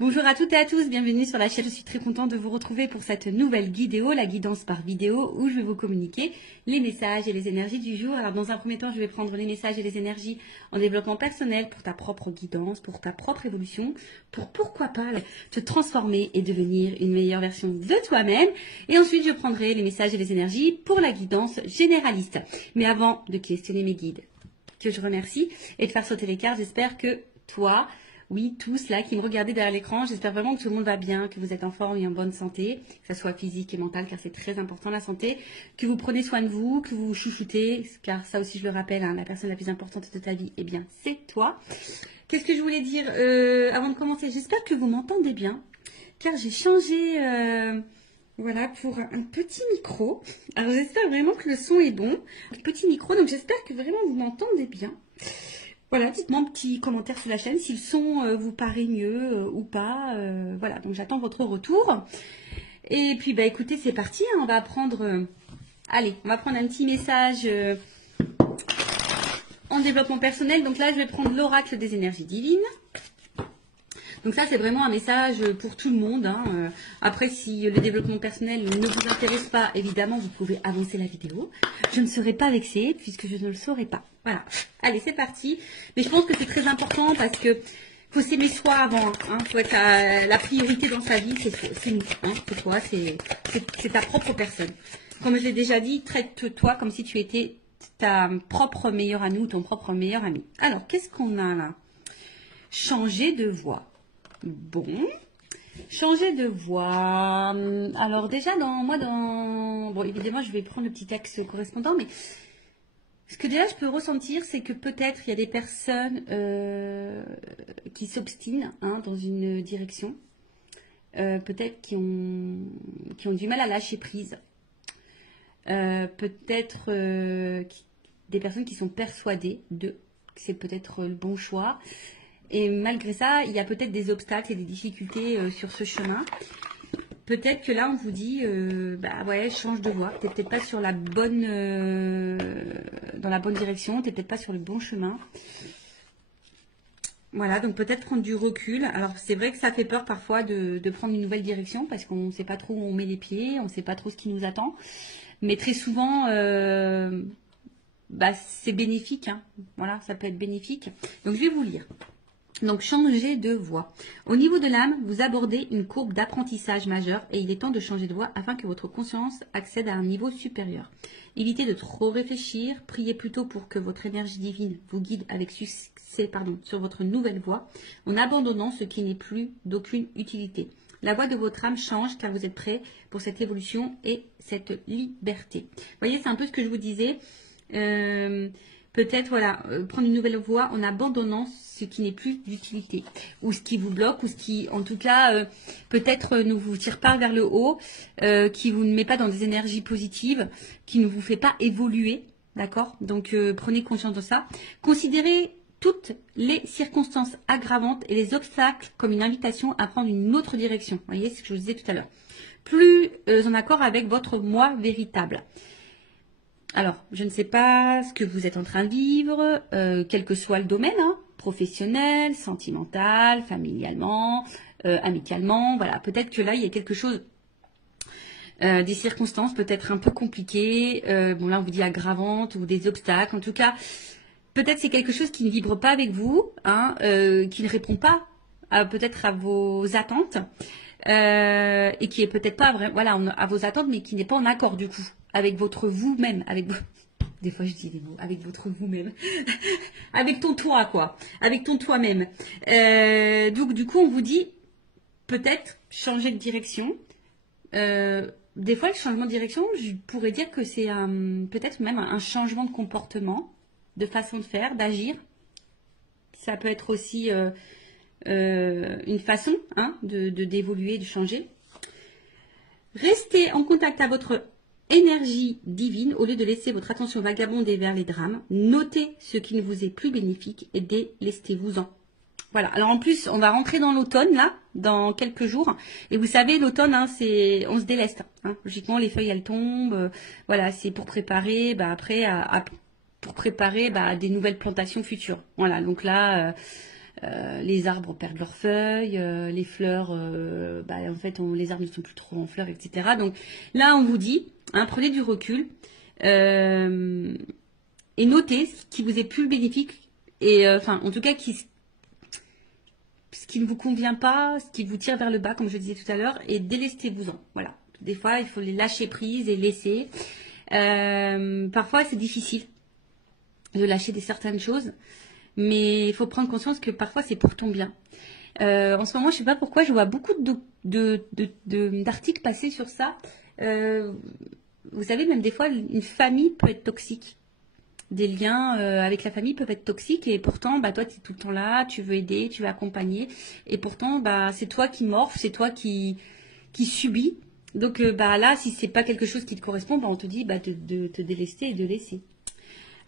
Bonjour à toutes et à tous, bienvenue sur la chaîne. Je suis très contente de vous retrouver pour cette nouvelle vidéo, la guidance par vidéo, où je vais vous communiquer les messages et les énergies du jour. Alors dans un premier temps, je vais prendre les messages et les énergies en développement personnel pour ta propre guidance, pour ta propre évolution, pour pourquoi pas te transformer et devenir une meilleure version de toi-même. Et ensuite, je prendrai les messages et les énergies pour la guidance généraliste. Mais avant de questionner mes guides, que je remercie, et de faire sauter les cartes, j'espère que toi... Oui, tous là qui me regardez derrière l'écran, j'espère vraiment que tout le monde va bien, que vous êtes en forme et en bonne santé, que ce soit physique et mentale, car c'est très important la santé, que vous prenez soin de vous, que vous vous chouchoutez, car ça aussi je le rappelle, hein, la personne la plus importante de ta vie, eh bien c'est toi. Qu'est-ce que je voulais dire avant de commencer? J'espère que vous m'entendez bien, car j'ai changé voilà, pour un petit micro. Alors j'espère vraiment que le son est bon, un petit micro, donc j'espère que vraiment vous m'entendez bien. Voilà, dites-moi un petit commentaire sur la chaîne si le son vous paraît mieux ou pas. Voilà, donc j'attends votre retour. Et puis, bah écoutez, c'est parti. Hein, on va prendre... allez, on va prendre un petit message en développement personnel. Donc là, je vais prendre l'oracle des énergies divines. Donc ça, c'est vraiment un message pour tout le monde. Hein. Après, si le développement personnel ne vous intéresse pas, évidemment, vous pouvez avancer la vidéo. Je ne serai pas vexée puisque je ne le saurai pas. Voilà. Allez, c'est parti. Mais je pense que c'est très important parce que faut s'aimer soi avant. Hein. Faut être la priorité dans sa vie, c'est nous. Hein. C'est toi, c'est ta propre personne. Comme je l'ai déjà dit, traite-toi comme si tu étais ta propre meilleure amie ou ton propre meilleur ami. Alors, qu'est-ce qu'on a là? Changer de voix. Bon, changer de voix. Alors déjà, bon, évidemment, je vais prendre le petit axe correspondant, mais ce que déjà je peux ressentir, c'est que peut-être il y a des personnes qui s'obstinent dans une direction, peut-être qui ont du mal à lâcher prise, peut-être des personnes qui sont persuadées que c'est peut-être le bon choix. Et malgré ça, il y a peut-être des obstacles et des difficultés sur ce chemin. Peut-être que là, on vous dit, bah ouais, change de voie. T'es peut-être pas sur la bonne, dans la bonne direction. T'es peut-être pas sur le bon chemin. Voilà, donc peut-être prendre du recul. Alors c'est vrai que ça fait peur parfois de prendre une nouvelle direction parce qu'on ne sait pas trop où on met les pieds, on ne sait pas trop ce qui nous attend. Mais très souvent, bah, c'est bénéfique. Hein. Voilà, ça peut être bénéfique. Donc je vais vous lire. Donc, changer de voie. Au niveau de l'âme, vous abordez une courbe d'apprentissage majeure et il est temps de changer de voie afin que votre conscience accède à un niveau supérieur. Évitez de trop réfléchir, priez plutôt pour que votre énergie divine vous guide avec succès sur votre nouvelle voie en abandonnant ce qui n'est plus d'aucune utilité. La voie de votre âme change car vous êtes prêt pour cette évolution et cette liberté. Vous voyez, c'est un peu ce que je vous disais. Peut-être, voilà, prendre une nouvelle voie en abandonnant ce qui n'est plus d'utilité, ou ce qui vous bloque, ou ce qui, en tout cas, peut-être ne vous tire pas vers le haut, qui vous ne met pas dans des énergies positives, qui ne vous fait pas évoluer, d'accord? Donc, prenez conscience de ça. Considérez toutes les circonstances aggravantes et les obstacles comme une invitation à prendre une autre direction. Vous voyez, c'est ce que je vous disais tout à l'heure. Plus en accord avec votre moi véritable. Alors, je ne sais pas ce que vous êtes en train de vivre, quel que soit le domaine, hein, professionnel, sentimental, familialement, amicalement, voilà. Peut-être que là, il y a quelque chose, des circonstances peut-être un peu compliquées, bon là on vous dit aggravantes ou des obstacles, en tout cas, peut-être c'est quelque chose qui ne vibre pas avec vous, hein, qui ne répond pas peut-être à vos attentes, et qui est peut-être pas voilà, à vos attentes, mais qui n'est pas en accord du coup avec votre vous-même, des fois je dis des mots, avec votre vous-même, avec ton toi quoi, avec ton toi-même. Donc du coup on vous dit peut-être changer de direction. Des fois le changement de direction, je pourrais dire que c'est peut-être même un changement de comportement, de façon de faire, d'agir. Ça peut être aussi une façon d'évoluer, de changer. Restez en contact avec votre énergie divine au lieu de laisser votre attention vagabonder vers les drames. Notez ce qui ne vous est plus bénéfique et délestez-vous-en. Voilà. Alors en plus, on va rentrer dans l'automne là, dans quelques jours. Et vous savez, l'automne, on se déleste. Hein. Logiquement, les feuilles elles tombent. Voilà, c'est pour préparer, après, pour préparer des nouvelles plantations futures. Voilà. Donc là. les arbres perdent leurs feuilles, les fleurs, en fait, les arbres ne sont plus trop en fleurs, etc. Donc là, on vous dit, hein, prenez du recul et notez ce qui vous est plus bénéfique et, en tout cas, ce qui ne vous convient pas, ce qui vous tire vers le bas, comme je disais tout à l'heure, et délestez-vous-en. Voilà. Des fois, il faut les lâcher prise et laisser. Parfois, c'est difficile de lâcher certaines choses, mais il faut prendre conscience que parfois, c'est pour ton bien. En ce moment, je ne sais pas pourquoi, je vois beaucoup d'articles passer sur ça. Vous savez, même des fois, une famille peut être toxique. Des liens avec la famille peuvent être toxiques et pourtant, toi, tu es tout le temps là, tu veux aider, tu veux accompagner. Et pourtant, c'est toi qui morphes, c'est toi qui subis. Donc là, si c'est pas quelque chose qui te correspond, on te dit de te délester et de laisser.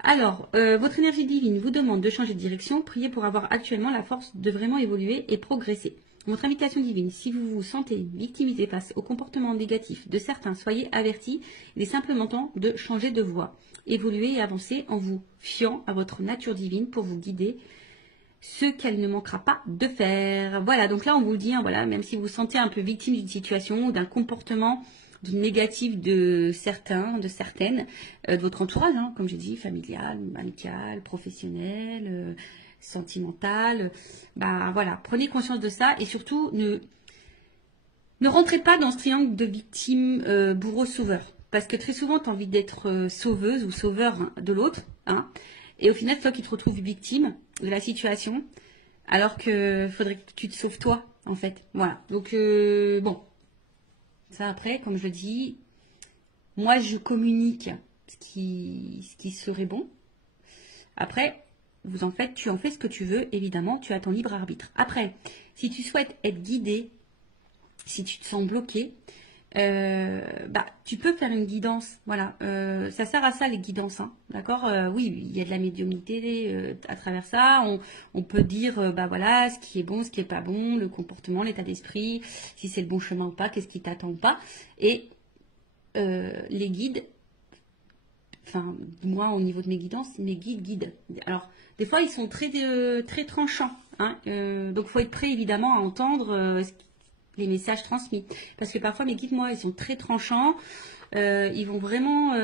Alors, votre énergie divine vous demande de changer de direction. Priez pour avoir actuellement la force de vraiment évoluer et progresser. Votre invitation divine, si vous vous sentez victimisé face au comportement négatif de certains, soyez avertis. Il est simplement temps de changer de voie. Évoluer et avancer en vous fiant à votre nature divine pour vous guider ce qu'elle ne manquera pas de faire. Voilà, donc là on vous dit, voilà, même si vous vous sentez un peu victime d'une situation ou d'un comportement négatif de certains, de certaines, de votre entourage, hein, comme j'ai dit, familial, amical, professionnel, sentimental, voilà, prenez conscience de ça et surtout ne rentrez pas dans ce triangle de victime, bourreau, sauveur. Parce que très souvent, tu as envie d'être sauveuse ou sauveur de l'autre. Hein, et au final, c'est toi qui te retrouves victime de la situation. Alors que faudrait que tu te sauves toi, en fait. Voilà. Donc, bon. Ça, après, comme je le dis, moi, je communique ce qui serait bon. Après, tu en fais ce que tu veux. Évidemment, tu as ton libre arbitre. Après, si tu souhaites être guidé, si tu te sens bloqué, tu peux faire une guidance, voilà, ça sert à ça les guidances, hein, d'accord, oui, il y a de la médiumnité à travers ça, on peut dire, voilà, ce qui est bon, ce qui est pas bon, le comportement, l'état d'esprit, si c'est le bon chemin ou pas, qu'est-ce qui t'attend ou pas, et les guides, moi au niveau de mes guidances, mes guides, alors des fois ils sont très très tranchants, hein, donc il faut être prêt évidemment à entendre les messages transmis. Parce que parfois, mes guides, moi, ils sont très tranchants. Ils vont vraiment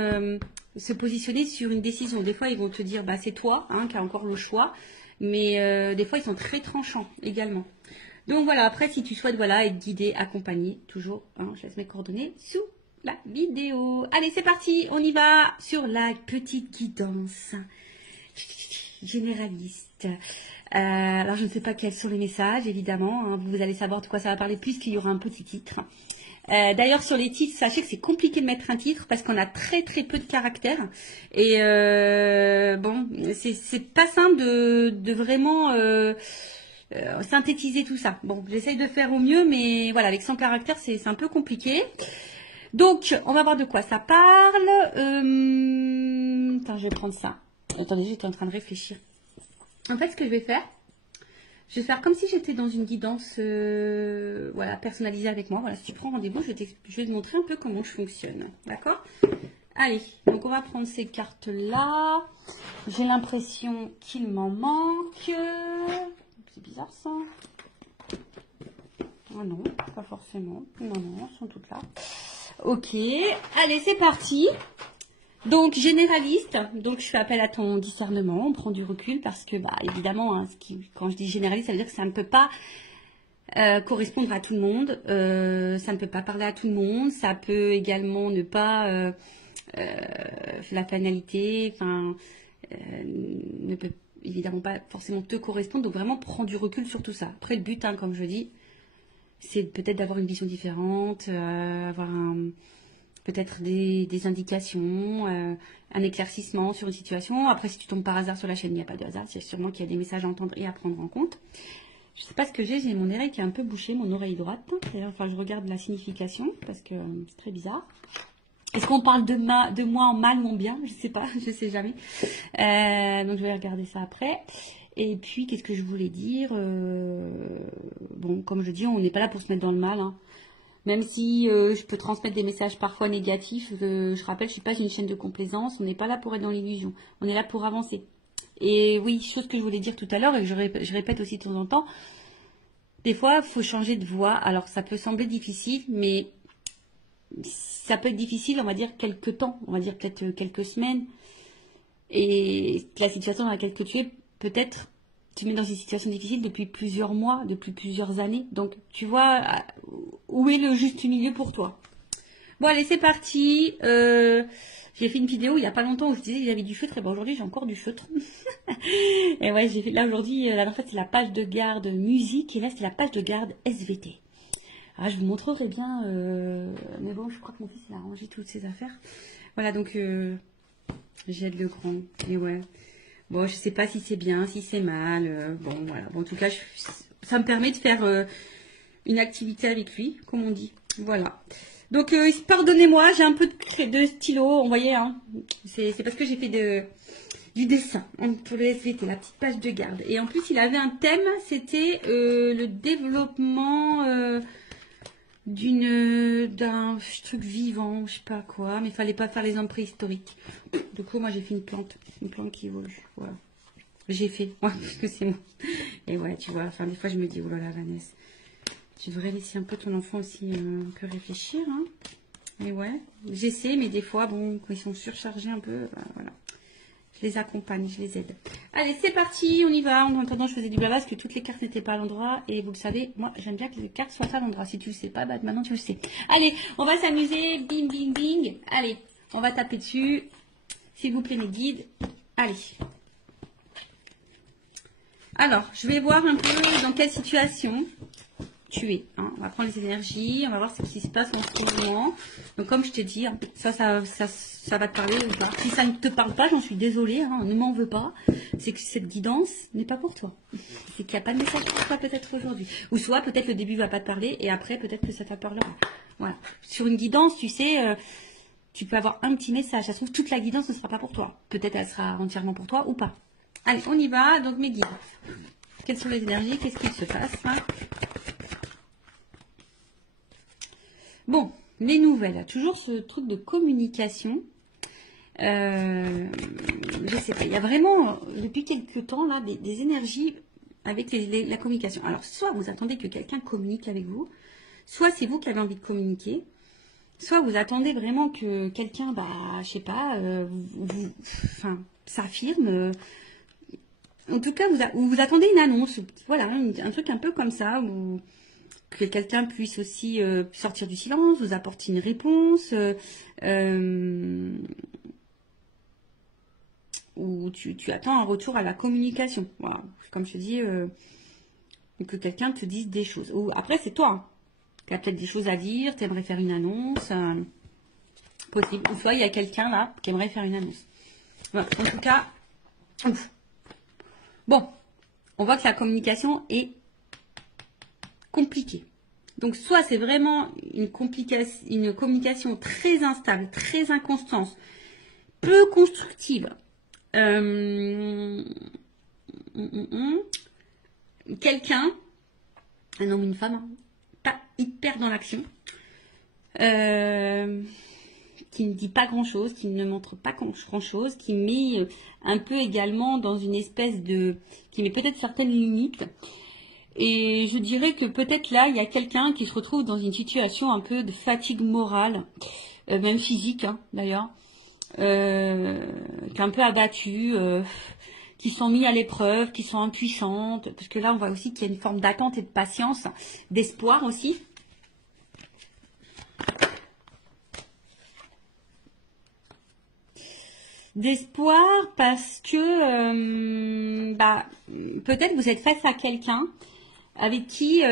se positionner sur une décision. Des fois, ils vont te dire, c'est toi qui as encore le choix. Mais des fois, ils sont très tranchants également. Donc voilà, après, si tu souhaites être guidé, accompagné, toujours, je laisse mes coordonnées sous la vidéo. Allez, c'est parti, on y va sur la petite guidance généraliste. Alors je ne sais pas quels sont les messages, évidemment, hein, vous allez savoir de quoi ça va parler puisqu'il y aura un petit titre. D'ailleurs sur les titres, sachez que c'est compliqué de mettre un titre parce qu'on a très très peu de caractères et c'est pas simple de vraiment synthétiser tout ça. Bon, j'essaye de faire au mieux, mais voilà, avec 100 caractères c'est un peu compliqué. Donc on va voir de quoi ça parle. Attends, je vais prendre ça. Attendez, j'étais en train de réfléchir. En fait, ce que je vais faire comme si j'étais dans une guidance personnalisée avec moi. Voilà, si tu prends rendez-vous, je vais te montrer un peu comment je fonctionne. D'accord? Allez, donc on va prendre ces cartes-là. J'ai l'impression qu'il m'en manque. C'est bizarre ça. Ah non, pas forcément. Non, elles sont toutes là. Ok, allez, c'est parti. Donc, généraliste, donc je fais appel à ton discernement, on prend du recul parce que, évidemment, hein, quand je dis généraliste, ça veut dire que ça ne peut pas correspondre à tout le monde, ça ne peut pas parler à tout le monde, ça peut également ne pas, la finalité, ne peut évidemment pas forcément te correspondre, donc vraiment prends du recul sur tout ça. Après, le but, comme je dis, c'est peut-être d'avoir une vision différente, avoir peut-être des indications, un éclaircissement sur une situation. Après, si tu tombes par hasard sur la chaîne, il n'y a pas de hasard. C'est sûrement qu'il y a des messages à entendre et à prendre en compte. Je ne sais pas ce que j'ai mon oreille qui est un peu bouchée, mon oreille droite. Enfin, je regarde la signification parce que c'est très bizarre. Est-ce qu'on parle de moi en mal ou en bien? Je ne sais pas, je ne sais jamais. Donc, je vais regarder ça après. Et puis, qu'est-ce que je voulais dire? Bon, comme je dis, on n'est pas là pour se mettre dans le mal, hein. Même si je peux transmettre des messages parfois négatifs, je rappelle, je ne suis pas une chaîne de complaisance, on n'est pas là pour être dans l'illusion, on est là pour avancer. Et oui, chose que je voulais dire tout à l'heure et que je répète aussi de temps en temps, des fois, il faut changer de voie. Alors, ça peut sembler difficile, mais ça peut être difficile, on va dire, quelques temps, on va dire peut-être quelques semaines. Et la situation dans laquelle tu es, peut-être, tu te mets dans une situation difficile depuis plusieurs mois, depuis plusieurs années. Donc, tu vois, où est le juste milieu pour toi? Bon, allez, c'est parti. J'ai fait une vidéo il n'y a pas longtemps où je disais que j'avais du feutre. Et bon, aujourd'hui, j'ai encore du feutre. Et ouais, j'ai fait là aujourd'hui, en fait, c'est la page de garde musique. Et là, c'est la page de garde SVT. Alors, je vous montrerai bien. Mais bon, je crois que mon fils, il a rangé toutes ses affaires. Voilà, donc, j'aide le grand. Et ouais. Bon, je sais pas si c'est bien, si c'est mal. Bon, voilà. Bon, en tout cas, ça me permet de faire une activité avec lui, comme on dit. Voilà. Donc, pardonnez-moi, j'ai un peu de stylo, vous voyez, hein. C'est parce que j'ai fait du dessin pour le SVT, la petite page de garde. Et en plus, il avait un thème, c'était le développement d'un truc vivant, je sais pas quoi, mais il fallait pas faire les hommes préhistoriques. Du coup, moi, j'ai fait une plante qui évolue. Voilà. J'ai fait, ouais, parce que c'est moi. Et ouais, tu vois, enfin, des fois, je me dis, oh là là, Vanessa. Tu devrais laisser un peu ton enfant aussi un peu réfléchir. Hein. Et ouais, j'essaie, mais des fois, bon, quand ils sont surchargés un peu, bah, voilà. Je les accompagne, je les aide. Allez, c'est parti, on y va. En attendant, je faisais du blabla parce que toutes les cartes n'étaient pas à l'endroit. Et vous le savez, moi, j'aime bien que les cartes soient à l'endroit. Si tu le sais pas, bah, maintenant tu le sais. Allez, on va s'amuser. Bing, bing, bing. Allez, on va taper dessus. S'il vous plaît, mes guides. Allez. Alors, je vais voir un peu dans quelle situation tu es. Hein. On va prendre les énergies, on va voir ce qui se passe en ce moment. Donc, comme je t'ai dit, ça va te parler ou pas. Si ça ne te parle pas, j'en suis désolée, hein, ne m'en veux pas. C'est que cette guidance n'est pas pour toi. C'est qu'il n'y a pas de message pour toi peut-être aujourd'hui. Ou soit peut-être le début ne va pas te parler et après peut-être que ça te parlera. Voilà. Sur une guidance, tu sais, tu peux avoir un petit message. Ça se trouve, toute la guidance ne sera pas pour toi. Peut-être elle sera entièrement pour toi ou pas. Allez, on y va. Donc, mes guides. Quelles sont les énergies? Qu'est-ce qu'il se passe hein? Bon, les nouvelles. Toujours ce truc de communication. Je sais pas. Il y a vraiment, depuis quelques temps, là, des énergies avec la communication. Alors, soit vous attendez que quelqu'un communique avec vous, soit c'est vous qui avez envie de communiquer, soit vous attendez vraiment que quelqu'un, bah, je sais pas, s'affirme. En tout cas, vous attendez une annonce, voilà, un truc un peu comme ça, où que quelqu'un puisse aussi sortir du silence, vous apporter une réponse, ou tu attends un retour à la communication. Voilà, comme je te dis, que quelqu'un te dise des choses. Ou après, c'est toi qui as peut-être des choses à dire, tu aimerais faire une annonce, possible. Ou soit il y a quelqu'un là qui aimerait faire une annonce. Voilà, en tout cas, ouf. Bon, on voit que la communication est compliquée. Donc, soit c'est vraiment une communication très instable, très inconstante, peu constructive. Quelqu'un, un homme, une femme, hein, pas hyper dans l'action, qui ne dit pas grand-chose, qui ne montre pas grand-chose, qui met un peu également dans une espèce de... qui met peut-être certaines limites. Et je dirais que peut-être là, il y a quelqu'un qui se retrouve dans une situation un peu de fatigue morale, même physique hein, d'ailleurs, qui est un peu abattue, qui sont mis à l'épreuve, qui sont impuissantes, parce que là, on voit aussi qu'il y a une forme d'attente et de patience, d'espoir aussi. D'espoir parce que peut-être vous êtes face à quelqu'un avec qui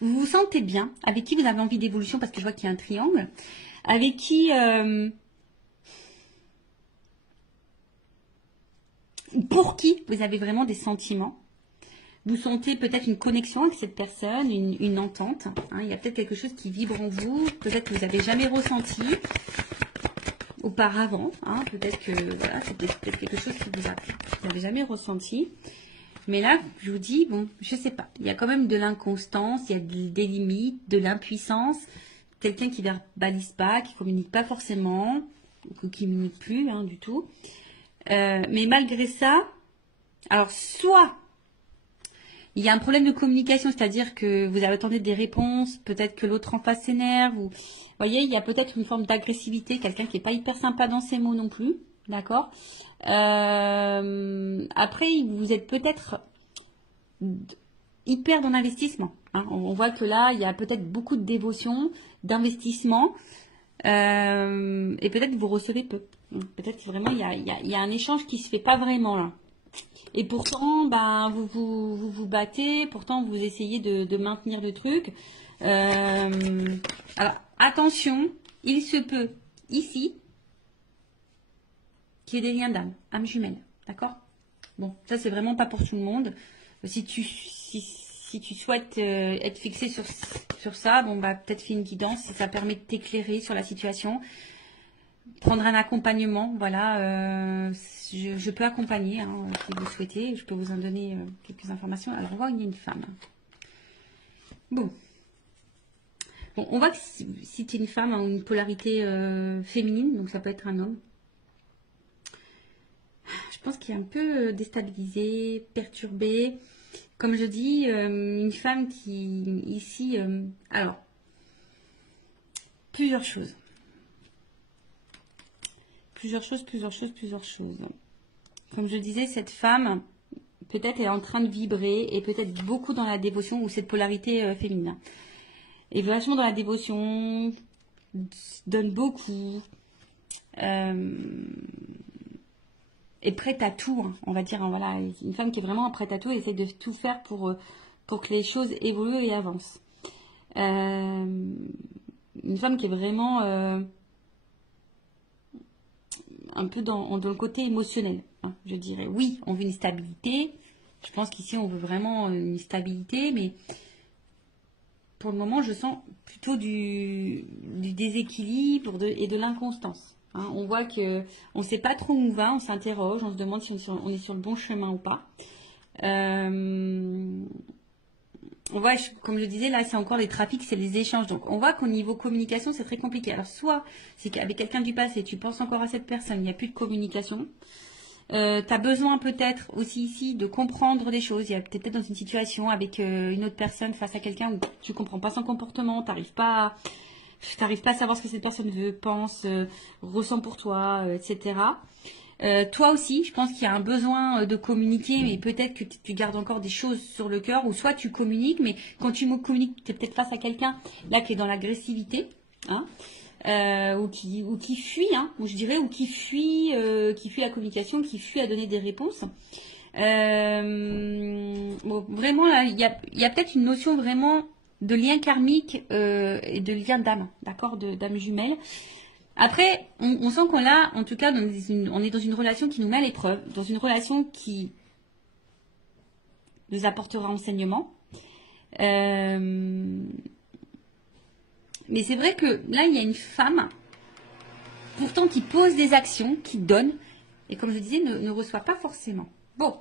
vous vous sentez bien, avec qui vous avez envie d'évolution, parce que je vois qu'il y a un triangle, avec qui pour qui vous avez vraiment des sentiments. Vous sentez peut-être une connexion avec cette personne, une entente. Hein, il y a peut-être quelque chose qui vibre en vous, peut-être que vous n'avez jamais ressenti auparavant. Hein, peut-être que voilà, c'est peut-être quelque chose que vous n'avez jamais ressenti. Mais là, je vous dis, bon, je sais pas. Il y a quand même de l'inconstance, il y a des limites, de l'impuissance. quelqu'un qui verbalise pas, qui communique pas forcément, ou qui communique plus du tout. Mais malgré ça, alors soit il y a un problème de communication, c'est-à-dire que vous attendez des réponses, peut-être que l'autre en face s'énerve, ou vous voyez, il y a peut-être une forme d'agressivité, quelqu'un qui n'est pas hyper sympa dans ses mots non plus, d'accord. Après, vous êtes peut-être hyper dans l'investissement. On voit que là, il y a peut-être beaucoup de dévotion, d'investissement, et peut-être que vous recevez peu. Peut-être que vraiment, il y a un échange qui se fait pas vraiment là. Et pourtant, vous battez, pourtant vous essayez de maintenir le truc. Alors, attention, il se peut ici qu'il y ait des liens d'âme, âme jumelle, d'accord? Bon, ça c'est vraiment pas pour tout le monde. Si tu souhaites être fixé sur ça, peut-être fais une guidance si ça permet de t'éclairer sur la situation. Prendre un accompagnement, voilà, je peux accompagner si vous souhaitez, je peux vous en donner quelques informations. Alors on voit qu'il y a une femme. Bon, on voit que si tu es une femme, une polarité féminine, donc ça peut être un homme. Je pense qu'il est un peu déstabilisé, perturbé. Comme je dis, une femme qui, ici, alors, plusieurs choses. Plusieurs choses. Comme je disais, cette femme, peut-être est en train de vibrer et peut-être beaucoup dans la dévotion ou cette polarité féminine. Et vachement dans la dévotion, donne beaucoup, est prête à tout, on va dire. Voilà, une femme qui est vraiment prête à tout et essaie de tout faire pour que les choses évoluent et avancent. Une femme qui est vraiment... un peu dans le côté émotionnel, je dirais. Oui, on veut une stabilité. Je pense qu'ici, on veut vraiment une stabilité, mais pour le moment, je sens plutôt du déséquilibre et de l'inconstance. On voit que on ne sait pas trop où on va, on s'interroge, on se demande si on est sur le bon chemin ou pas. On voit, comme je disais, là, c'est encore les trafics, c'est les échanges. Donc, on voit qu'au niveau communication, c'est très compliqué. Alors, soit c'est qu'avec quelqu'un du passé, tu penses encore à cette personne, il n'y a plus de communication. Tu as besoin peut-être aussi ici de comprendre des choses. Il y a peut-être dans une situation avec une autre personne face à quelqu'un où tu comprends pas son comportement, t'arrives pas à savoir ce que cette personne veut, pense, ressent pour toi, etc. Toi aussi, je pense qu'il y a un besoin de communiquer, mais peut-être que tu gardes encore des choses sur le cœur, ou soit tu communiques, mais quand tu communiques, tu es peut-être face à quelqu'un là qui est dans l'agressivité, ou qui fuit, ou je dirais, ou qui fuit la communication, qui fuit à donner des réponses. Vraiment, là, il y a peut-être une notion vraiment de lien karmique et de lien d'âme, d'accord, d'âme jumelle. Après, on sent qu'on a, en tout cas, on est dans une relation qui nous met à l'épreuve, dans une relation qui nous apportera enseignement. Mais c'est vrai que là, il y a une femme, pourtant qui pose des actions, qui donne, et comme je disais, ne reçoit pas forcément. Bon,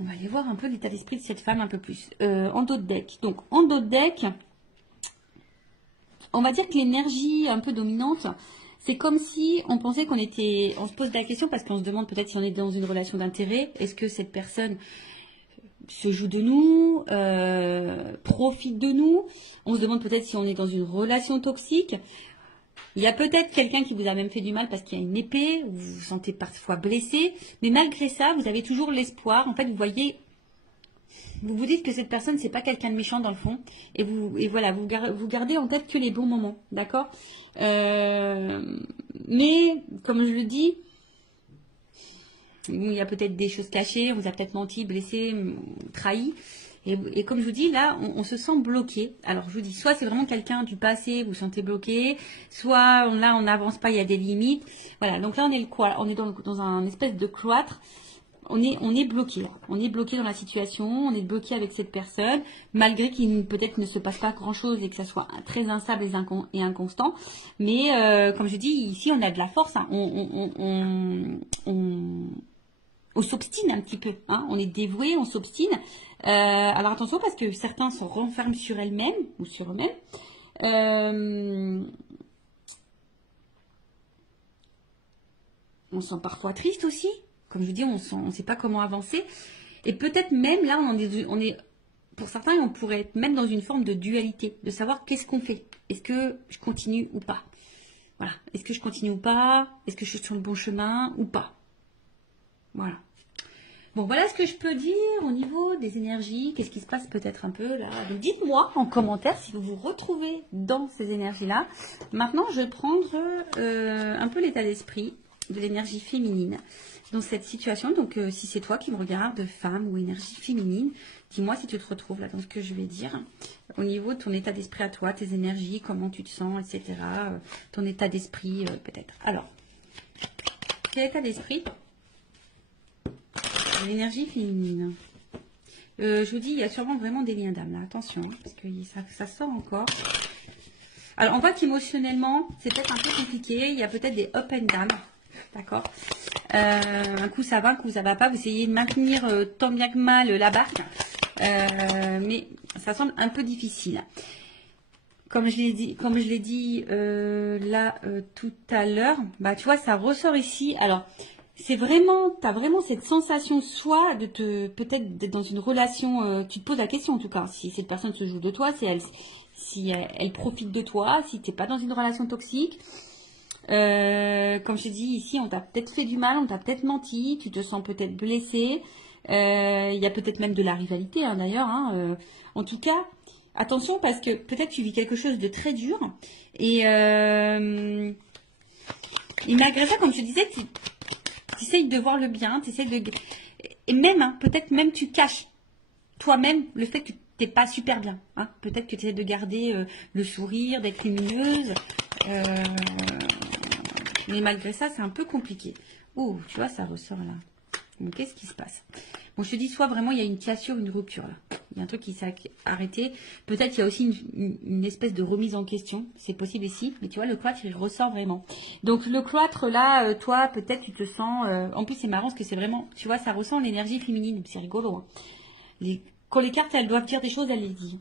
on va aller voir un peu l'état d'esprit de cette femme un peu plus. En dos de deck. Donc, en dos de deck, on va dire que l'énergie un peu dominante, c'est comme si on pensait on se pose la question parce qu'on se demande peut-être si on est dans une relation d'intérêt. Est-ce que cette personne se joue de nous, profite de nous? On se demande peut-être si on est dans une relation toxique. Il y a peut-être quelqu'un qui vous a même fait du mal parce qu'il y a une épée, vous vous sentez parfois blessé, mais malgré ça, vous avez toujours l'espoir. En fait, vous voyez, vous vous dites que cette personne, c'est pas quelqu'un de méchant dans le fond, et voilà, vous gardez en tête que les bons moments, d'accord. Mais comme je le dis, il y a peut-être des choses cachées, on vous a peut-être menti, blessé, trahi. Et comme je vous dis, là, on se sent bloqué. Alors, je vous dis, soit c'est vraiment quelqu'un du passé, vous vous sentez bloqué, soit là, on n'avance pas, il y a des limites. Voilà, donc là, on est dans un espèce de cloître. On est bloqué là. On est bloqué dans la situation, on est bloqué avec cette personne, malgré qu'il peut-être ne se passe pas grand-chose et que ça soit très instable et inconstant. Mais comme je dis, ici, on a de la force. On s'obstine un petit peu, on est dévoué, on s'obstine. Alors attention parce que certains se renferment sur elles-mêmes ou sur eux-mêmes. On se sent parfois triste aussi. Comme je vous dis, on ne sait pas comment avancer. Et peut-être même là, on est, pour certains, on pourrait être même dans une forme de dualité, de savoir qu'est-ce qu'on fait. Est-ce que je continue ou pas? Voilà. Est-ce que je continue ou pas? Est-ce que je suis sur le bon chemin ou pas? Voilà. Bon, voilà ce que je peux dire au niveau des énergies. Qu'est-ce qui se passe peut-être un peu là? Donc dites-moi en commentaire si vous vous retrouvez dans ces énergies-là. Maintenant, je vais prendre un peu l'état d'esprit de l'énergie féminine dans cette situation. Donc si c'est toi qui me regardes, femme ou énergie féminine, dis-moi si tu te retrouves là dans ce que je vais dire. Au niveau de ton état d'esprit à toi, tes énergies, comment tu te sens, etc. Ton état d'esprit peut-être. Alors, quel état d'esprit? L'énergie féminine. Je vous dis, il y a sûrement vraiment des liens d'âme là. Attention, hein, parce que ça sort encore. Alors, on voit qu'émotionnellement, c'est peut-être un peu compliqué. Il y a peut-être des up and down. D'accord. Un coup ça va, un coup ça va pas. Vous essayez de maintenir tant bien que mal la barque. Mais ça semble un peu difficile. Comme je l'ai dit là tout à l'heure, bah tu vois, ça ressort ici. Alors, c'est vraiment, tu as vraiment cette sensation soit de peut-être d'être dans une relation, tu te poses la question en tout cas, si cette personne se joue de toi, si elle profite de toi, si tu n'es pas dans une relation toxique. Comme je t'ai dit ici, on t'a peut-être fait du mal, on t'a peut-être menti, tu te sens peut-être blessé. Il y a peut-être même de la rivalité hein, d'ailleurs. Hein, en tout cas, attention parce que peut-être tu vis quelque chose de très dur. Et malgré ça, comme je te disais, tu essayes de voir le bien, tu essayes de... Et même, hein, peut-être même tu caches toi-même le fait que tu n'es pas super bien. Hein. Peut-être que tu essaies de garder le sourire, d'être lumineuse. Mais malgré ça, c'est un peu compliqué. Oh, tu vois, ça ressort là. Donc, qu'est-ce qui se passe? Bon, je te dis, soit vraiment il y a une cassure, une rupture là. Il y a un truc qui s'est arrêté. Peut-être il y a aussi une espèce de remise en question. C'est possible ici. Mais tu vois, le cloître, il ressort vraiment. Donc, le cloître là, toi, peut-être tu te sens... en plus, c'est marrant parce que c'est vraiment... Tu vois, ça ressent l'énergie féminine. C'est rigolo. Hein. Quand les cartes, elles doivent dire des choses, elles les disent.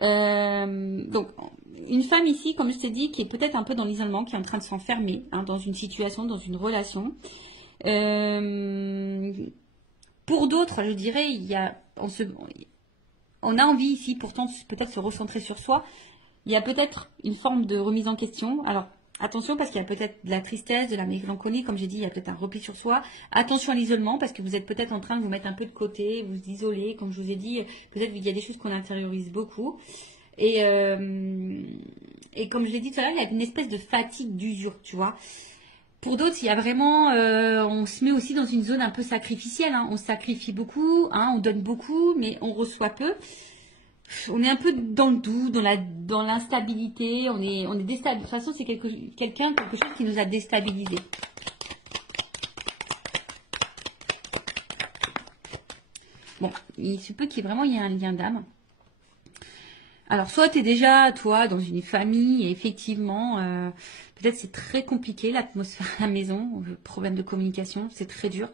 Donc, une femme ici, comme je t'ai dit, qui est peut-être un peu dans l'isolement, qui est en train de s'enfermer hein, dans une situation, dans une relation. Pour d'autres, je dirais, on a envie ici, pourtant, peut-être se recentrer sur soi. Il y a peut-être une forme de remise en question. Alors, attention, parce qu'il y a peut-être de la tristesse, de la mélancolie, comme j'ai dit, il y a peut-être un repli sur soi. Attention à l'isolement, parce que vous êtes peut-être en train de vous mettre un peu de côté, vous isoler, comme je vous ai dit, peut-être qu'il y a des choses qu'on intériorise beaucoup. Et comme je l'ai dit tout à l'heure, il y a une espèce de fatigue, d'usure, tu vois. Pour d'autres, il y a vraiment, on se met aussi dans une zone un peu sacrificielle. Hein. On sacrifie beaucoup, hein, on donne beaucoup, mais on reçoit peu. On est un peu dans le doute, dans l'instabilité. On est déstabilisé. De toute façon, c'est quelque chose qui nous a déstabilisés. Bon, il se peut qu'il y ait un lien d'âme. Alors, soit tu es déjà, toi, dans une famille, et effectivement, peut-être c'est très compliqué, l'atmosphère à la maison, le problème de communication, c'est très dur.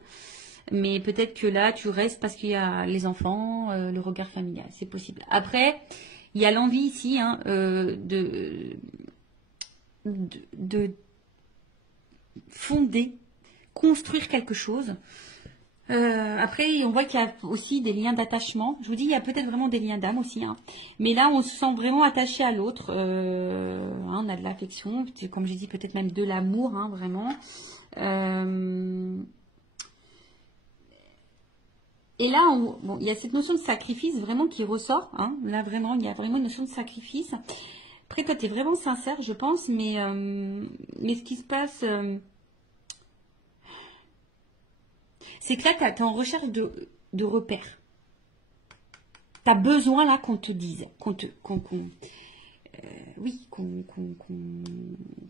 Mais peut-être que là, tu restes parce qu'il y a les enfants, le regard familial, c'est possible. Après, il y a l'envie ici hein, de fonder, construire quelque chose. Après, on voit qu'il y a aussi des liens d'attachement. Je vous dis, il y a peut-être vraiment des liens d'âme aussi. Hein. Mais là, on se sent vraiment attaché à l'autre. Hein, on a de l'affection, comme j'ai dit, peut-être même de l'amour, hein, vraiment. Et là, bon, il y a cette notion de sacrifice vraiment qui ressort. Hein. Là, vraiment, il y a vraiment une notion de sacrifice. Après, toi, tu es vraiment sincère, je pense. Mais ce qui se passe... c'est que là, tu es en recherche de repères. Tu as besoin là qu'on te dise, comme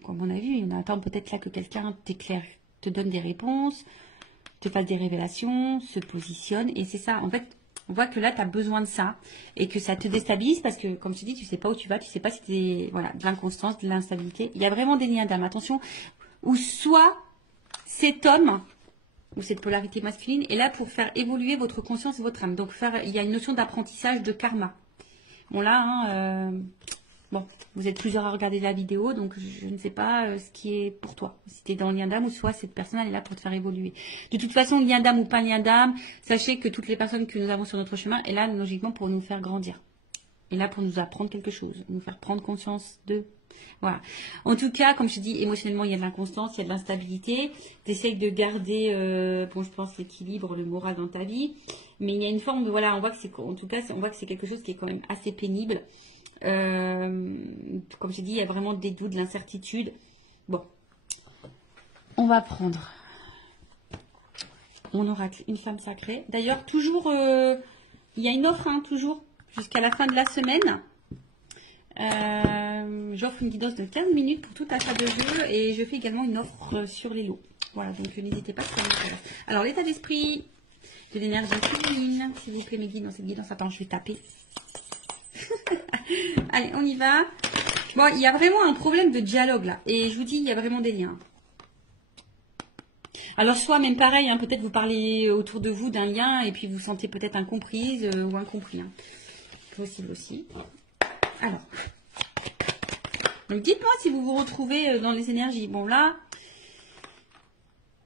on a vu, on attend peut-être là que quelqu'un t'éclaire, te donne des réponses, te fasse des révélations, se positionne. Et c'est ça, en fait, on voit que là, tu as besoin de ça et que ça te déstabilise parce que, comme je te dis, tu sais pas où tu vas, tu sais pas si tu voilà, de l'inconstance, de l'instabilité. Il y a vraiment des liens d'âme, attention, ou soit cet homme... ou cette polarité masculine est là pour faire évoluer votre conscience et votre âme. Donc, il y a une notion d'apprentissage de karma. Bon, là, hein, Bon, vous êtes plusieurs à regarder la vidéo, donc je ne sais pas ce qui est pour toi. Si tu es dans le lien d'âme ou soit cette personne, elle est là pour te faire évoluer. De toute façon, lien d'âme ou pas lien d'âme, sachez que toutes les personnes que nous avons sur notre chemin est là, logiquement, pour nous faire grandir. Et là, pour nous apprendre quelque chose, nous faire prendre conscience de... Voilà. En tout cas, comme je dis, émotionnellement, il y a de l'inconstance, il y a de l'instabilité. Tu essayes de garder, bon, je pense, l'équilibre, le moral dans ta vie. Mais il y a une forme de... Voilà, on voit que c'est... En tout cas, on voit que c'est quelque chose qui est quand même assez pénible. Comme je dis, il y a vraiment des doutes, de l'incertitude. Bon, on va prendre mon oracle, une femme sacrée. D'ailleurs, toujours, il y a une offre, hein, toujours, jusqu'à la fin de la semaine. J'offre une guidance de 15 minutes pour tout achat de jeu et je fais également une offre sur les lots. Voilà, donc n'hésitez pas si ça vous intéresse. Alors, l'état d'esprit de l'énergie féminine, s'il vous plaît, mes guides dans cette guidance. Attends, je vais taper. Allez, on y va. Bon, il y a vraiment un problème de dialogue là. Et je vous dis, il y a vraiment des liens. Alors, soit même pareil, hein, peut-être vous parlez autour de vous d'un lien et puis vous sentez peut-être incomprise ou incompris. Hein. Possible aussi. Alors, donc dites-moi si vous vous retrouvez dans les énergies. Bon, là,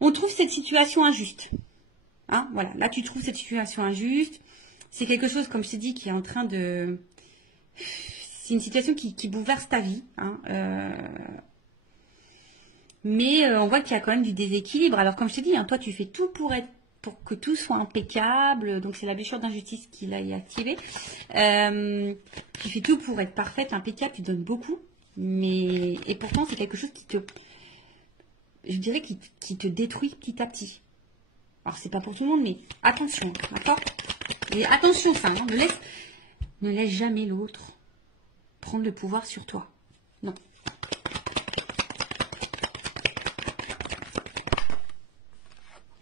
on trouve cette situation injuste. Hein, voilà, là, tu trouves cette situation injuste. C'est quelque chose, comme je t'ai dit, qui est en train de... C'est une situation qui bouleverse ta vie. Hein, mais on voit qu'il y a quand même du déséquilibre. Alors, comme je t'ai dit, hein, toi, tu fais tout pour que tout soit impeccable. Donc, c'est la blessure d'injustice qui l'a activée. Tu fais tout pour être parfaite, impeccable. Tu donnes beaucoup. Et pourtant, c'est quelque chose je dirais, qui te détruit petit à petit. Alors, c'est pas pour tout le monde, mais attention, d'accord? Et attention, ça, hein, ne laisse jamais l'autre prendre le pouvoir sur toi. Non.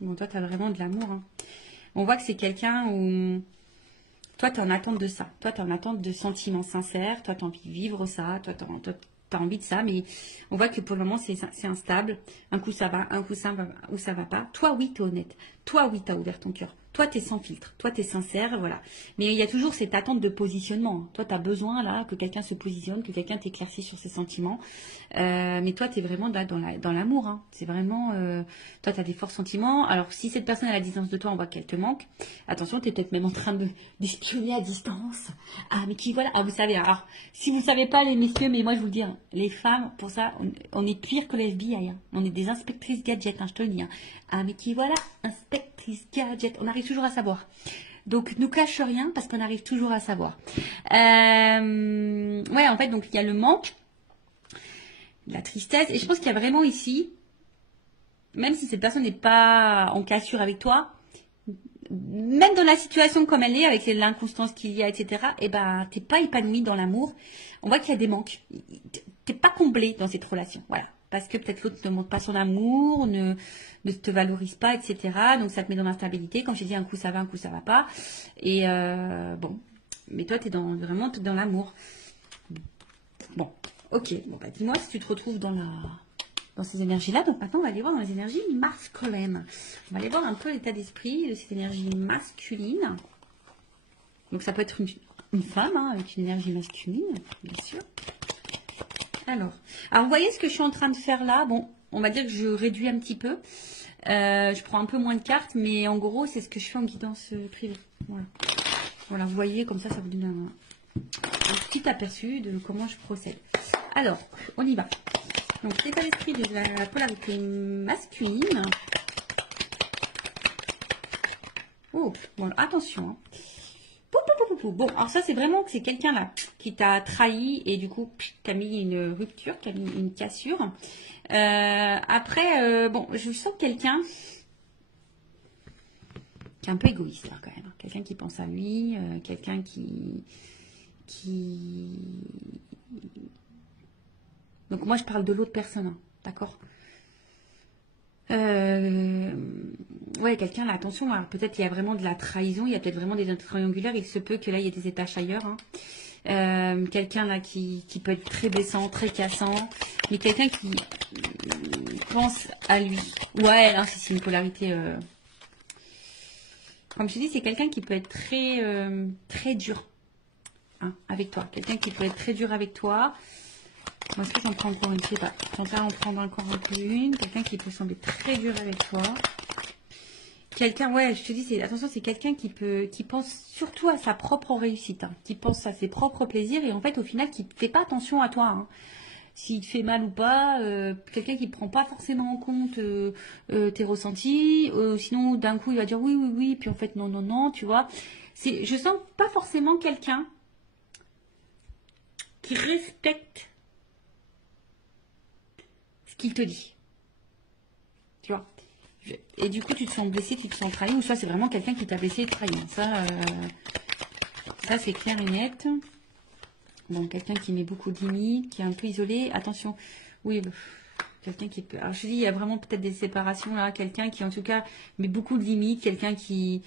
Bon, toi, tu as vraiment de l'amour. Hein. On voit que c'est quelqu'un où... Toi, tu es en attente de ça. Toi, tu es en attente de sentiments sincères. Toi, tu as envie de vivre ça. Toi, tu as envie de ça. Mais on voit que pour le moment, c'est instable. Un coup, ça va. Un coup, ça va pas. Toi, oui, tu es honnête. Toi, oui, tu as ouvert ton cœur. Toi, tu es sans filtre. Toi, tu es sincère. Voilà. Mais il y a toujours cette attente de positionnement. Toi, tu as besoin là que quelqu'un se positionne, que quelqu'un t'éclaircisse sur ses sentiments. Mais toi, tu es vraiment là dans l'amour. Hein. C'est vraiment... toi, tu as des forts sentiments. Alors, si cette personne est à la distance de toi, on voit qu'elle te manque. Attention, tu es peut-être même en train d'espionner à distance. Ah, mais qui voilà. Ah, vous savez. Alors, si vous ne savez pas, les messieurs, mais moi, je vous le dis, hein, les femmes, pour ça, on est pire que les FBI. Hein. On est des inspectrices gadgets, hein, je te le dis. Hein. Ah, mais qui voilà, inspectrice gadget. On arrive toujours à savoir. Donc, nous cache rien parce qu'on arrive toujours à savoir. Ouais, en fait, donc, il y a le manque, la tristesse. Et je pense qu'il y a vraiment ici, même si cette personne n'est pas en cassure avec toi, même dans la situation comme elle est, avec l'inconstance qu'il y a, etc., eh ben, t'es pas épanoui dans l'amour. On voit qu'il y a des manques. T'es pas comblé dans cette relation. Voilà. Parce que peut-être l'autre ne montre pas son amour, ne te valorise pas, etc. Donc ça te met dans l'instabilité. Comme j'ai dit, un coup ça va, un coup ça va pas. Et bon. Mais toi, t'es vraiment dans l'amour. Bon. Ok. Bon, bah, dis-moi si tu te retrouves dans ces énergies-là. Donc maintenant, on va aller voir dans les énergies masculines. On va aller voir un peu l'état d'esprit de cette énergie masculine. Donc ça peut être une femme, hein, avec une énergie masculine, bien sûr. Alors, vous voyez ce que je suis en train de faire là? Bon, on va dire que je réduis un petit peu. Je prends un peu moins de cartes, mais en gros, c'est ce que je fais en guidance privée. Voilà. Voilà, vous voyez, comme ça vous donne un petit aperçu de comment je procède. Alors, on y va. Donc, l'état d'esprit de la polarité masculine. Oh, bon, attention. Hein. Bon, alors ça, c'est vraiment que c'est quelqu'un là qui t'a trahi et du coup, qui a mis une rupture, qui a mis une cassure. Après, bon, je sens quelqu'un qui est un peu égoïste là quand même. Quelqu'un qui pense à lui, quelqu'un qui... Donc moi, je parle de l'autre personne, hein, d'accord? Ouais, quelqu'un là, attention, peut-être il y a vraiment de la trahison, il y a peut-être vraiment des triangulaires, il se peut que là il y ait des étages ailleurs. Hein. Quelqu'un là qui peut être très blessant, très cassant, mais quelqu'un qui pense à lui. Ouais, là c'est une polarité. Comme je dis, c'est quelqu'un qui peut être très dur. hein, avec toi. Quelqu'un qui peut être très dur avec toi. Moi, est-ce que j'en prends encore une? Je sais pas. J'en vais en prendre encore un peu une. Quelqu'un qui peut sembler très dur avec toi. Quelqu'un, ouais, je te dis, attention, c'est quelqu'un qui pense surtout à sa propre réussite, hein, qui pense à ses propres plaisirs et en fait, au final, qui ne fait pas attention à toi, hein. S'il te fait mal ou pas, quelqu'un qui ne prend pas forcément en compte tes ressentis, sinon d'un coup il va dire oui, oui, oui, puis en fait non, non, non, tu vois. Je sens pas forcément quelqu'un qui respecte ce qu'il te dit, tu vois. Et du coup tu te sens blessé, tu te sens trahi, ou soit c'est vraiment quelqu'un qui t'a blessé et trahi. Ça c'est clair et net. Bon, quelqu'un qui met beaucoup de limites, qui est un peu isolé. Attention, oui, quelqu'un qui peut... Alors, je dis, il y a vraiment peut-être des séparations là. Quelqu'un qui, en tout cas, met beaucoup de limites. Quelqu'un qui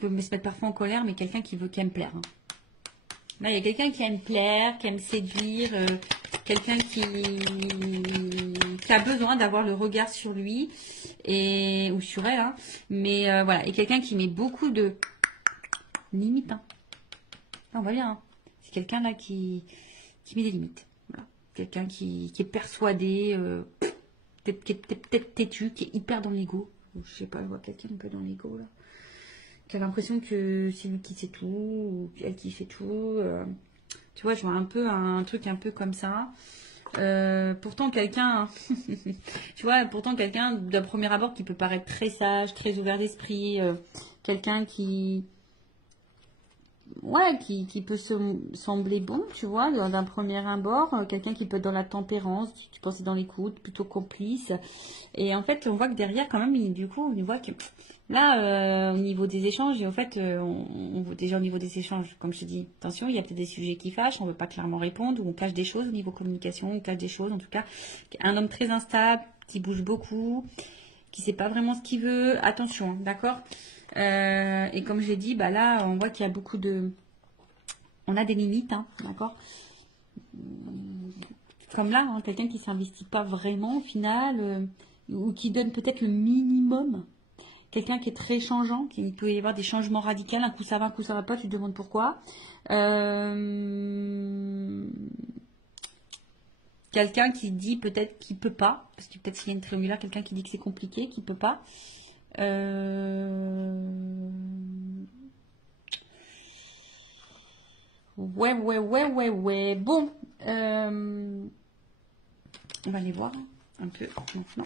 peut me se mettre parfois en colère, mais quelqu'un qui aime plaire, hein. Là, il y a quelqu'un qui aime plaire, qui aime séduire. Quelqu'un qui a besoin d'avoir le regard sur lui ou sur elle. Hein. Mais voilà, et quelqu'un qui met beaucoup de limites. Hein. On va bien, hein. C'est quelqu'un là qui met des limites. Voilà. Quelqu'un qui est persuadé, qui est peut-être têtu, qui est hyper dans l'ego. Je sais pas, je vois quelqu'un un peu dans l'ego là. Qui a l'impression que c'est lui qui sait tout, ou elle qui fait tout. Tu vois, je vois un peu un truc un peu comme ça. Pourtant quelqu'un, tu vois, pourtant quelqu'un d'un premier abord qui peut paraître très sage, très ouvert d'esprit, quelqu'un qui peut sembler bon, tu vois, d'un premier abord, quelqu'un qui peut être dans la tempérance, tu penses dans l'écoute, plutôt complice. Et en fait, on voit que derrière, quand même, du coup, on voit que là, au niveau des échanges, et en fait, déjà au niveau des échanges, comme je te dis, attention, il y a peut-être des sujets qui fâchent, on ne veut pas clairement répondre, ou on cache des choses au niveau communication, on cache des choses, en tout cas, un homme très instable, qui bouge beaucoup, qui ne sait pas vraiment ce qu'il veut, attention, hein, d'accord. Et comme j'ai dit, bah là, on voit qu'il y a beaucoup de... On a des limites, hein, d'accord. Comme là, hein, quelqu'un qui ne s'investit pas vraiment au final, ou qui donne peut-être le minimum. Quelqu'un qui est très changeant, il peut y avoir des changements radicaux, un coup ça va, un coup ça va pas, tu te demandes pourquoi. Quelqu'un qui dit peut-être qu'il peut pas, parce que peut-être s'il y a une triangulaire, quelqu'un qui dit que c'est compliqué, qu'il peut pas. Ouais. Bon, on va aller voir un peu maintenant.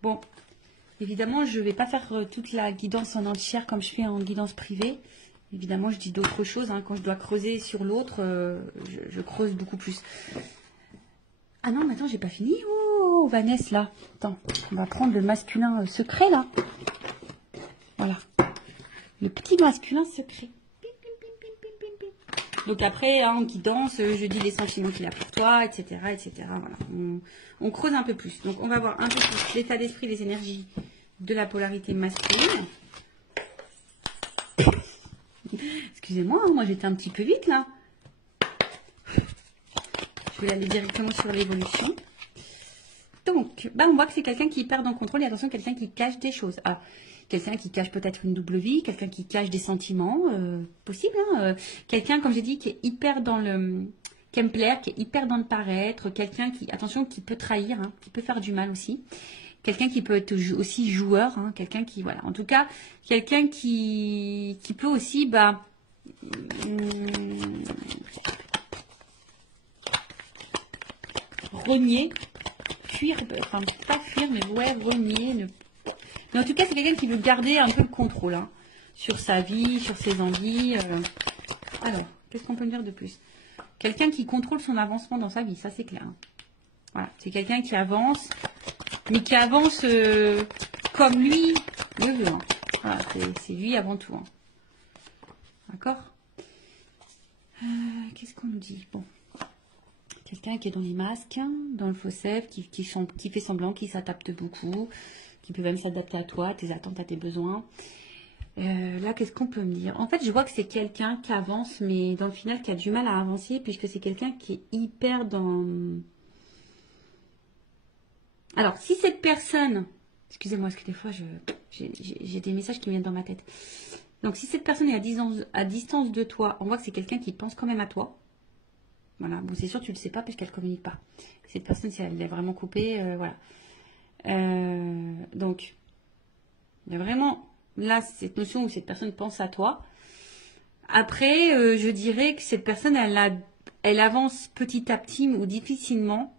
Bon, évidemment, je ne vais pas faire toute la guidance en entière comme je fais en guidance privée. Évidemment, je dis d'autres choses. Hein. Quand je dois creuser sur l'autre, je creuse beaucoup plus. Ah non, mais attends, j'ai pas fini. Oh, Vanessa, là. Attends, on va prendre le masculin secret, là. Voilà. Le petit masculin secret. Donc après, hein, en guidance, je dis les sentiments qu'il a pour toi, etc. Voilà. On creuse un peu plus. Donc on va voir un peu plus l'état d'esprit, les énergies de la polarité masculine. Excusez-moi, hein, moi j'étais un petit peu vite là. Je vais aller directement sur l'évolution. Donc, bah, on voit que c'est quelqu'un qui perd en contrôle. Et attention, quelqu'un qui cache des choses. Ah, quelqu'un qui cache peut-être une double vie, quelqu'un qui cache des sentiments, possible. Hein, quelqu'un, comme j'ai dit, qui est hyper dans le... qui aime plaire, qui est hyper dans le paraître. Quelqu'un qui, attention, qui peut trahir, hein, qui peut faire du mal aussi. Quelqu'un qui peut être aussi joueur. Hein, quelqu'un qui, voilà. En tout cas, quelqu'un qui peut aussi, bah... renier, fuir, enfin pas fuir, mais ouais, renier. Mais en tout cas, c'est quelqu'un qui veut garder un peu le contrôle, hein, sur sa vie, sur ses envies. Alors, qu'est-ce qu'on peut me dire de plus? Quelqu'un qui contrôle son avancement dans sa vie, ça c'est clair. Hein. Voilà, c'est quelqu'un qui avance, mais qui avance comme lui le veut. Hein. Voilà, c'est lui avant tout. Hein. D'accord? Qu'est-ce qu'on nous dit? Bon. Quelqu'un qui est dans les masques, dans le faux self, qui fait semblant, qui s'adapte beaucoup, qui peut même s'adapter à toi, à tes attentes, à tes besoins. Là, qu'est-ce qu'on peut me dire? En fait, je vois que c'est quelqu'un qui avance, mais dans le final, qui a du mal à avancer, puisque c'est quelqu'un qui est hyper dans... Alors, si cette personne... Excusez-moi, parce que des fois, j'ai des messages qui me viennent dans ma tête. Donc, si cette personne est à distance de toi, on voit que c'est quelqu'un qui pense quand même à toi. Voilà, bon, c'est sûr, tu ne le sais pas puisqu'elle ne communique pas. Cette personne, si elle est vraiment coupée, voilà. Donc, il y a vraiment là cette notion où cette personne pense à toi. Après, je dirais que cette personne, elle avance petit à petit ou difficilement.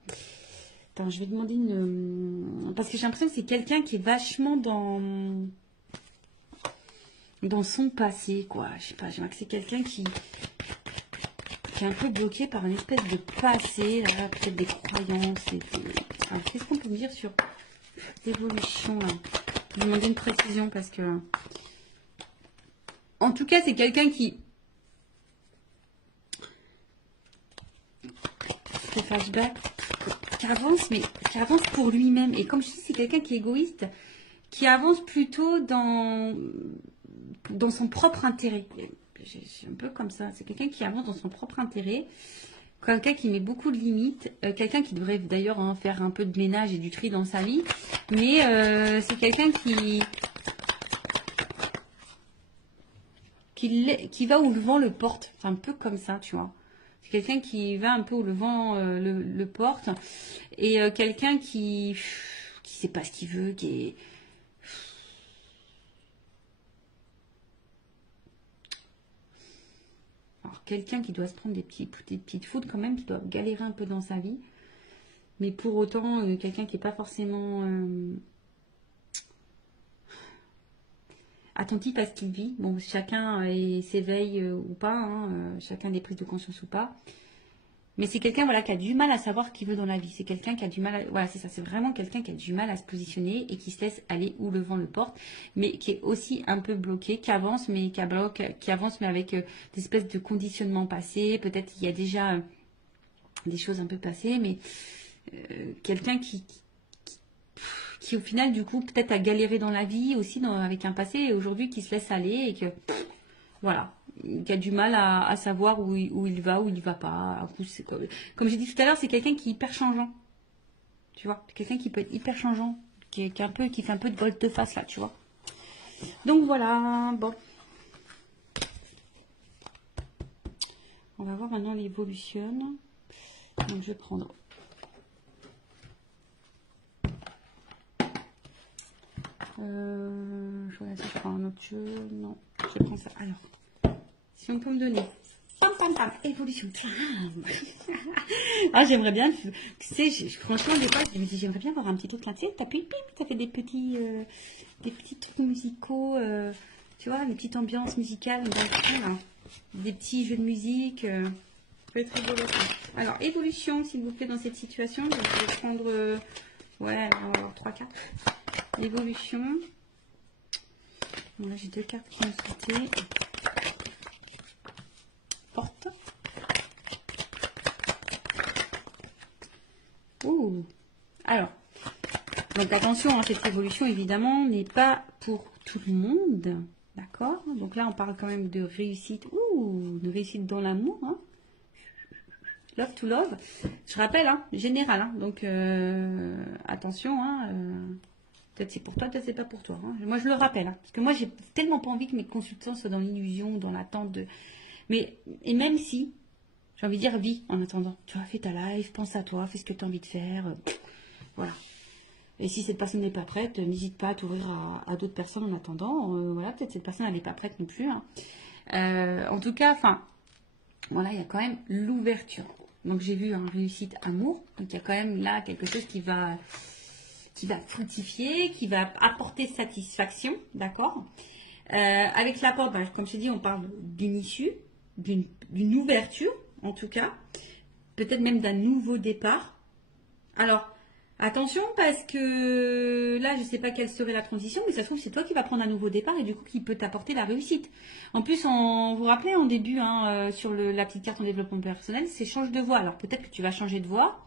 Attends, je vais demander une... Parce que j'ai l'impression que c'est quelqu'un qui est vachement dans son passé, quoi. Je sais pas, j'aimerais que c'est quelqu'un qui est un peu bloqué par une espèce de passé, là, peut-être des croyances. Alors, qu'est-ce qu'on peut me dire sur l'évolution, là? Je vais demander une précision parce que... En tout cas, c'est quelqu'un qui... Ce flashback, qui avance, mais qui avance pour lui-même. Et comme je dis, c'est quelqu'un qui est égoïste, qui avance plutôt dans son propre intérêt. C'est un peu comme ça. C'est quelqu'un qui avance dans son propre intérêt. Quelqu'un qui met beaucoup de limites. Quelqu'un qui devrait d'ailleurs faire un peu de ménage et du tri dans sa vie. Mais c'est quelqu'un qui va où le vent le porte. C'est un peu comme ça, tu vois. C'est quelqu'un qui va un peu où le vent le porte. Et quelqu'un qui sait pas ce qu'il veut, qui est... Alors, quelqu'un qui doit se prendre des petites fautes quand même, qui doit galérer un peu dans sa vie. Mais pour autant, quelqu'un qui n'est pas forcément attentif à ce qu'il vit. Bon, chacun s'éveille ou pas, hein, chacun des prises de conscience ou pas. Mais c'est quelqu'un voilà, qui a du mal à savoir ce qu'il veut dans la vie. C'est quelqu'un qui a du mal à... Voilà, c'est ça. C'est vraiment quelqu'un qui a du mal à se positionner et qui se laisse aller où le vent le porte, mais qui est aussi un peu bloqué, qui avance, mais qui avance, mais avec des espèces de conditionnements passés. Peut-être qu'il y a déjà des choses un peu passées, mais quelqu'un qui au final, du coup, peut-être a galéré dans la vie aussi avec un passé et aujourd'hui qui se laisse aller et que... Voilà, qui a du mal à savoir où il va, où il ne va pas. Comme j'ai dit tout à l'heure, c'est quelqu'un qui est hyper changeant. Tu vois, quelqu'un qui peut être hyper changeant, qui fait un peu de volte-face là, tu vois. Donc voilà, bon. On va voir maintenant l'évolution. Donc je vais prendre. Je regarde si je prends un autre jeu. Non, je prends ça. Alors. Si on peut me donner. Pam, pam, pam. Évolution. Ah, j'aimerais bien. Tu sais, franchement, des fois, je me dis, j'aimerais bien avoir un petit truc là. Tu sais, t'appuies, pim, ça fait des petits trucs musicaux. Tu vois, une petite ambiance musicale. Des petits jeux de musique. Ça peut être rigolo. Alors, évolution, s'il vous plaît, dans cette situation. Je vais prendre. Ouais, on va avoir 3 cartes. Évolution. Là, j'ai 2 cartes qui ont sauté. Porte. Ouh. Alors, donc attention, hein, cette évolution évidemment n'est pas pour tout le monde, d'accord? Donc là, on parle quand même de réussite, de réussite dans l'amour, hein. Love to love. Je rappelle, hein, général, hein, donc attention, hein, peut-être c'est pour toi, peut-être c'est pas pour toi. Hein. Moi, je le rappelle, hein, parce que moi, j'ai tellement pas envie que mes consultants soient dans l'illusion, dans l'attente de. Mais et même si. J'ai envie de dire, vis en attendant. Tu vois, fais ta live, pense à toi, fais ce que tu as envie de faire. Voilà. Et si cette personne n'est pas prête, n'hésite pas à t'ouvrir à d'autres personnes en attendant. Voilà, peut-être cette personne, elle n'est pas prête non plus. Hein. En tout cas, enfin, voilà, il y a quand même l'ouverture. Donc, j'ai vu réussite, amour. Donc, il y a quand même là quelque chose qui va fructifier, qui va apporter satisfaction. D'accord. Avec l'apport, comme je t'ai dit, on parle d'une issue, d'une ouverture. En tout cas, peut-être même d'un nouveau départ. Alors, attention parce que là, je ne sais pas quelle serait la transition, mais ça se trouve, c'est toi qui vas prendre un nouveau départ et du coup, qui peut t'apporter la réussite. En plus, vous vous rappelez en début, sur la petite carte en développement personnel, c'est change de voie. Alors, peut-être que tu vas changer de voie.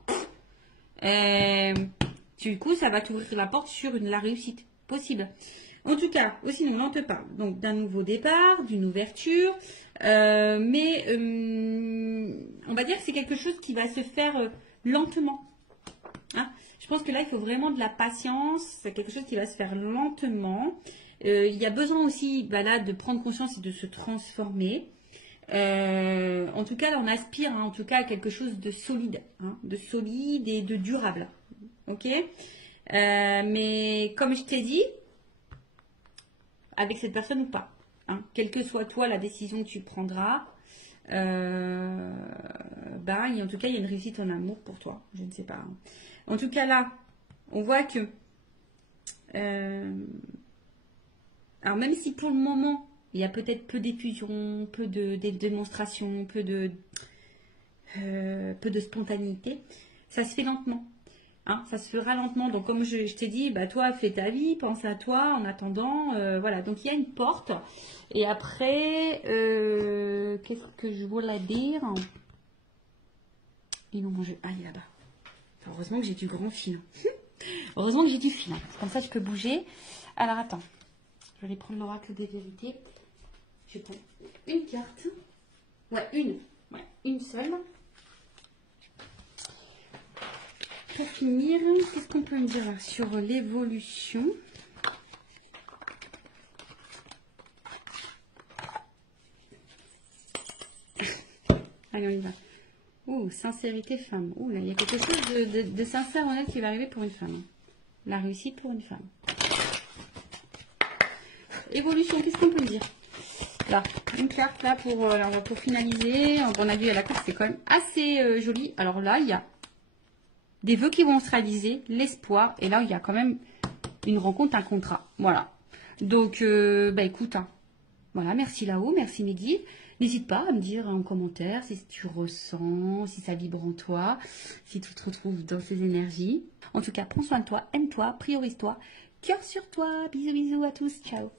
Du coup, ça va t'ouvrir la porte sur la réussite possible. En tout cas, aussi, on te parle donc d'un nouveau départ, d'une ouverture, mais on va dire que c'est quelque chose qui va se faire lentement. Hein. Je pense que là, il faut vraiment de la patience, c'est quelque chose qui va se faire lentement. Il y a besoin aussi bah là, de prendre conscience et de se transformer. En tout cas, là, on aspire en tout cas à quelque chose de solide, de solide et de durable. Ok. Mais comme je t'ai dit, avec cette personne ou pas, quelle que soit toi la décision que tu prendras, en tout cas, il y a une réussite en amour pour toi. Je ne sais pas. En tout cas, là, on voit que, alors même si pour le moment, il y a peut-être peu d'effusion, peu de démonstration, peu de spontanéité, ça se fait lentement. Ça se fera lentement. Donc, comme je t'ai dit, bah, toi, fais ta vie, pense à toi en attendant. Voilà. Donc, il y a une porte. Et après, qu'est-ce que je voulais dire? Ils l'ont mangé. Ah, il est là-bas. Heureusement que j'ai du grand fil. Heureusement que j'ai du fil. Comme ça, je peux bouger. Alors, attends. Je vais aller prendre l'oracle des vérités. Je prends une carte. Ouais, une. Ouais, une seule. Pour finir, qu'est-ce qu'on peut me dire sur l'évolution? Allez, on y va. Oh, sincérité femme. Oh là, il y a quelque chose de sincère honnête qui va arriver pour une femme. La réussite pour une femme. Évolution, qu'est-ce qu'on peut me dire? Là, une carte là pour finaliser. On a vu à la carte, c'est quand même assez joli. Alors là, il y a des vœux qui vont se réaliser, l'espoir. Et là, il y a quand même une rencontre, un contrat. Voilà. Donc, écoute, voilà, merci là-haut, merci Mehdi. N'hésite pas à me dire en commentaire si tu ressens, si ça vibre en toi, si tu te retrouves dans ces énergies. En tout cas, prends soin de toi, aime-toi, priorise-toi, cœur sur toi. Bisous, bisous à tous, ciao.